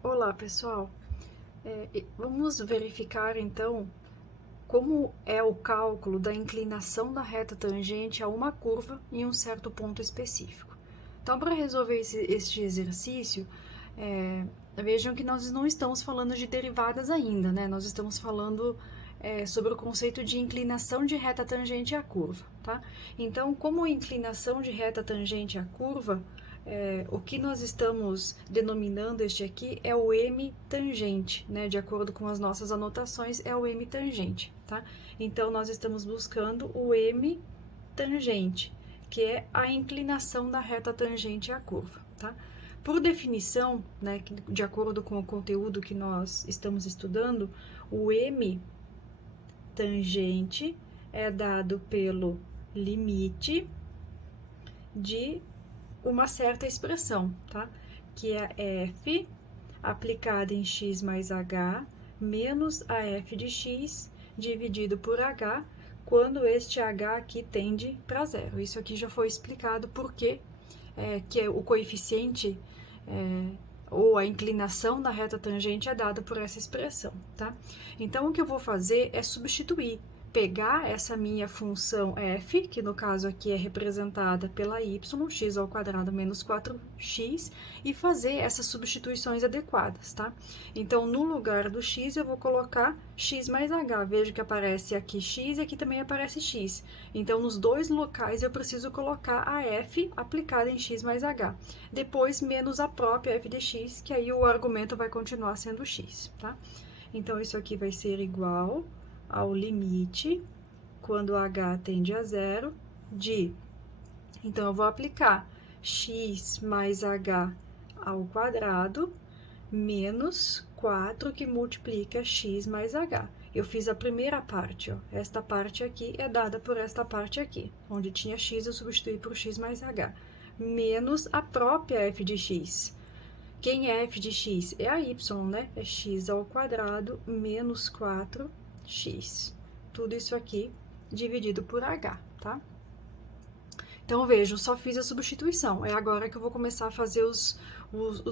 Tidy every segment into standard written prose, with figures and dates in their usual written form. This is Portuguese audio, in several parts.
Olá, pessoal. Vamos verificar então como é o cálculo da inclinação da reta tangente a uma curva em um certo ponto específico. Então, para resolver este exercício, vejam que nós não estamos falando de derivadas ainda, né? Nós estamos falando sobre o conceito de inclinação de reta tangente à curva, tá? Então, como inclinação de reta tangente à curva, o que nós estamos denominando este aqui é o M tangente, né? De acordo com as nossas anotações, é o M tangente, tá? Então, nós estamos buscando o M tangente, que é a inclinação da reta tangente à curva, tá? Por definição, né, de acordo com o conteúdo que nós estamos estudando, o M tangente é dado pelo limite de uma certa expressão, tá? Que é f aplicada em x mais h menos a f de x dividido por h, quando este h aqui tende para zero. Isso aqui já foi explicado porque que o coeficiente ou a inclinação da reta tangente é dada por essa expressão, tá? Então, o que eu vou fazer é substituir, pegar essa minha função f, que no caso aqui é representada pela y, x ao quadrado menos 4x, e fazer essas substituições adequadas, tá? Então, no lugar do x, eu vou colocar x mais h. Veja que aparece aqui x e aqui também aparece x. Então, nos dois locais, eu preciso colocar a f aplicada em x mais h. Depois, menos a própria f de x, que aí o argumento vai continuar sendo x, tá? Então, isso aqui vai ser igual ao limite, quando h tende a zero, de... Então, eu vou aplicar x mais h ao quadrado menos 4 que multiplica x mais h. Eu fiz a primeira parte, ó. Esta parte aqui é dada por esta parte aqui. Onde tinha x, eu substituí por x mais h. Menos a própria f de x. Quem é f de x? É a y, né? É x ao quadrado menos 4x. Tudo isso aqui dividido por h, tá? Então, vejam, só fiz a substituição. É agora que eu vou começar a fazer os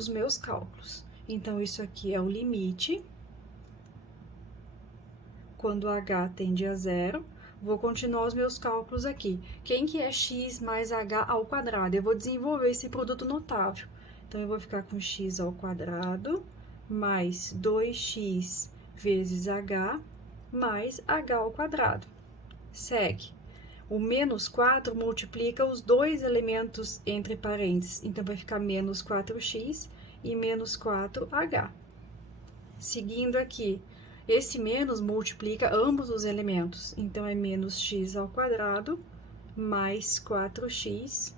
meus cálculos. Então, isso aqui é o limite. Quando h tende a zero, vou continuar os meus cálculos aqui. Quem que é x mais h ao quadrado? Eu vou desenvolver esse produto notável. Então, eu vou ficar com x ao quadrado mais 2x vezes h mais h ao quadrado. Segue. O menos 4 multiplica os dois elementos entre parênteses. Então, vai ficar menos 4x e menos 4h. Seguindo aqui, esse menos multiplica ambos os elementos. Então, é menos x ao quadrado mais 4x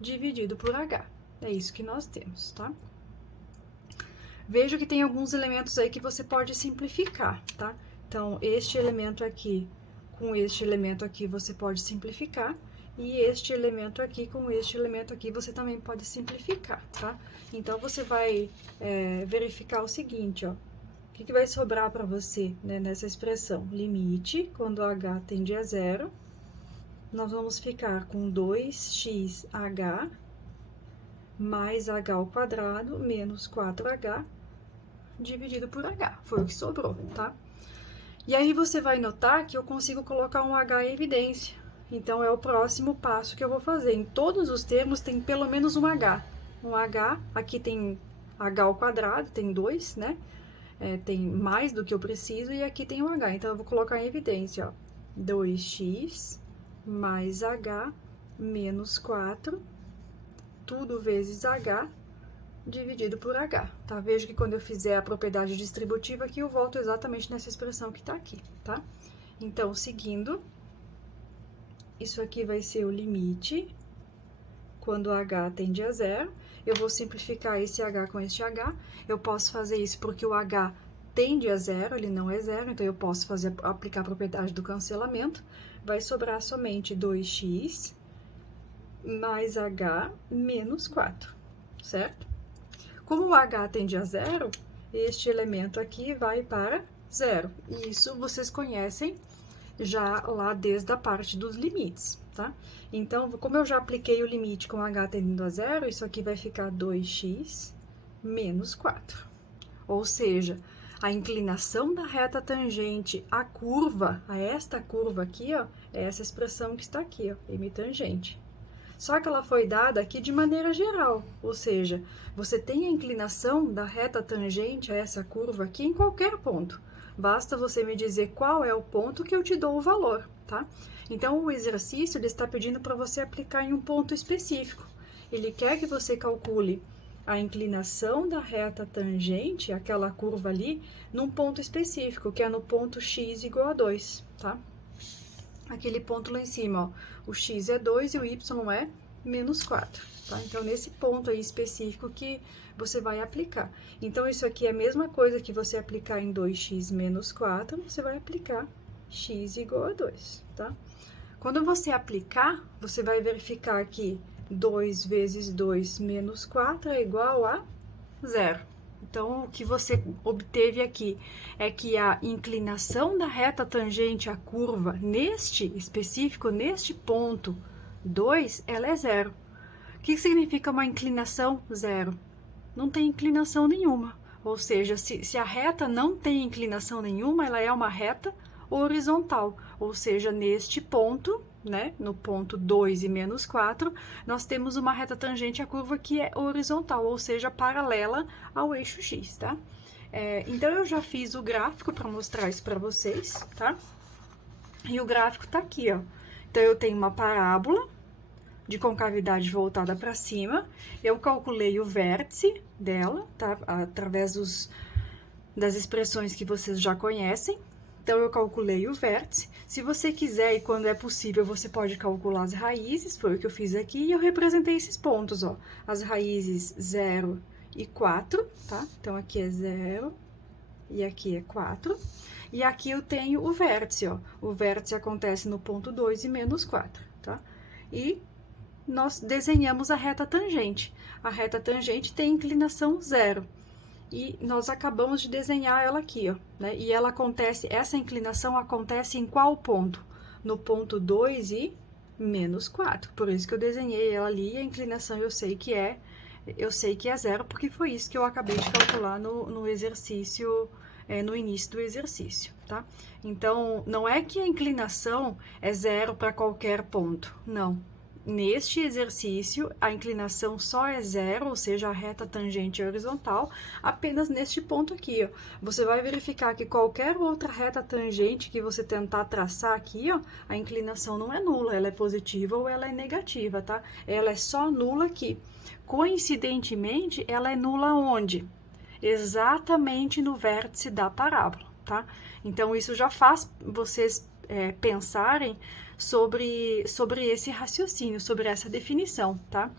dividido por h. É isso que nós temos, tá? Veja que tem alguns elementos aí que você pode simplificar, tá? Então, este elemento aqui com este elemento aqui você pode simplificar, e este elemento aqui com este elemento aqui você também pode simplificar, tá? Então, você vai verificar o seguinte, ó. O que vai sobrar para você, né, nessa expressão? Limite, quando h tende a zero, nós vamos ficar com 2xh mais h ao quadrado menos 4h dividido por h. Foi o que sobrou, tá? E aí, você vai notar que eu consigo colocar um h em evidência. Então, é o próximo passo que eu vou fazer. Em todos os termos tem pelo menos um h. Um h, aqui tem h ao quadrado, tem 2, né? Tem mais do que eu preciso, e aqui tem um h. Então, eu vou colocar em evidência, ó. 2x mais h menos 4, tudo vezes h, dividido por h, tá? Veja que quando eu fizer a propriedade distributiva aqui, eu volto exatamente nessa expressão que tá aqui, tá? Então, seguindo, isso aqui vai ser o limite, quando h tende a zero. Eu vou simplificar esse h com este h. Eu posso fazer isso porque o h tende a zero, ele não é zero, então eu posso aplicar a propriedade do cancelamento. Vai sobrar somente 2x mais h menos 4, certo? Como o h tende a zero, este elemento aqui vai para zero. E isso vocês conhecem já lá desde a parte dos limites, tá? Então, como eu já apliquei o limite com h tendendo a zero, isso aqui vai ficar 2x menos 4. ou seja, a inclinação da reta tangente à curva, a esta curva aqui, ó, é essa expressão que está aqui, ó, m tangente. Só que ela foi dada aqui de maneira geral, ou seja, você tem a inclinação da reta tangente a essa curva aqui em qualquer ponto. Basta você me dizer qual é o ponto que eu te dou o valor, tá? Então, o exercício ele está pedindo para você aplicar em um ponto específico. Ele quer que você calcule a inclinação da reta tangente, aquela curva ali, num ponto específico, que é no ponto x igual a 2, tá? Aquele ponto lá em cima, ó, o x é 2 e o y é menos 4, tá? Então, nesse ponto aí específico que você vai aplicar. Então, isso aqui é a mesma coisa que você aplicar em 2x menos 4, você vai aplicar x igual a 2, tá? Quando você aplicar, você vai verificar que 2 vezes 2 menos 4 é igual a 0. Então, o que você obteve aqui é que a inclinação da reta tangente à curva, neste específico, neste ponto 2, ela é 0. O que significa uma inclinação 0? Não tem inclinação nenhuma. Ou seja, se a reta não tem inclinação nenhuma, ela é uma reta horizontal. Ou seja, neste ponto, né, no ponto 2 e menos 4, nós temos uma reta tangente à curva que é horizontal, ou seja, paralela ao eixo X, tá? Então, eu já fiz o gráfico para mostrar isso para vocês, tá? E o gráfico tá aqui, ó. Então, eu tenho uma parábola de concavidade voltada para cima, eu calculei o vértice dela, tá? Através das expressões que vocês já conhecem. Então, eu calculei o vértice. Se você quiser e quando é possível, você pode calcular as raízes, foi o que eu fiz aqui, e eu representei esses pontos, ó. As raízes 0 e 4, tá? Então, aqui é 0 e aqui é 4. E aqui eu tenho o vértice, ó. O vértice acontece no ponto 2 e menos 4, tá? E nós desenhamos a reta tangente. A reta tangente tem inclinação 0. E nós acabamos de desenhar ela aqui, ó, né? E ela acontece, essa inclinação acontece em qual ponto? No ponto 2 e menos 4. Por isso que eu desenhei ela ali, e a inclinação eu sei que é 0, porque foi isso que eu acabei de calcular no exercício, no início do exercício, tá? Então, não é que a inclinação é 0 para qualquer ponto, não. Neste exercício, a inclinação só é 0, ou seja, a reta tangente é horizontal, apenas neste ponto aqui, ó. Você vai verificar que qualquer outra reta tangente que você tentar traçar aqui, ó, a inclinação não é nula, ela é positiva ou ela é negativa, tá? Ela é só nula aqui. Coincidentemente, ela é nula onde? Exatamente no vértice da parábola, tá? Então, isso já faz vocês pensarem sobre esse raciocínio, sobre essa definição, tá?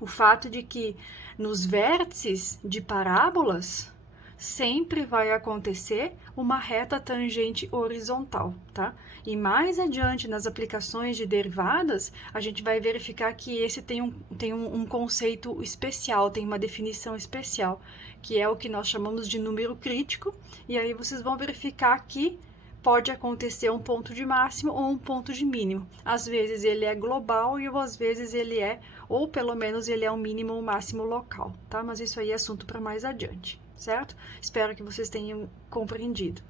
O fato de que nos vértices de parábolas sempre vai acontecer uma reta tangente horizontal, tá? E mais adiante, nas aplicações de derivadas, a gente vai verificar que esse tem um conceito especial, tem uma definição especial, que é o que nós chamamos de número crítico, e aí vocês vão verificar que pode acontecer um ponto de máximo ou um ponto de mínimo. Às vezes ele é global e às vezes ele é, ou pelo menos ele é um mínimo ou um máximo local, tá? Mas isso aí é assunto para mais adiante, certo? Espero que vocês tenham compreendido.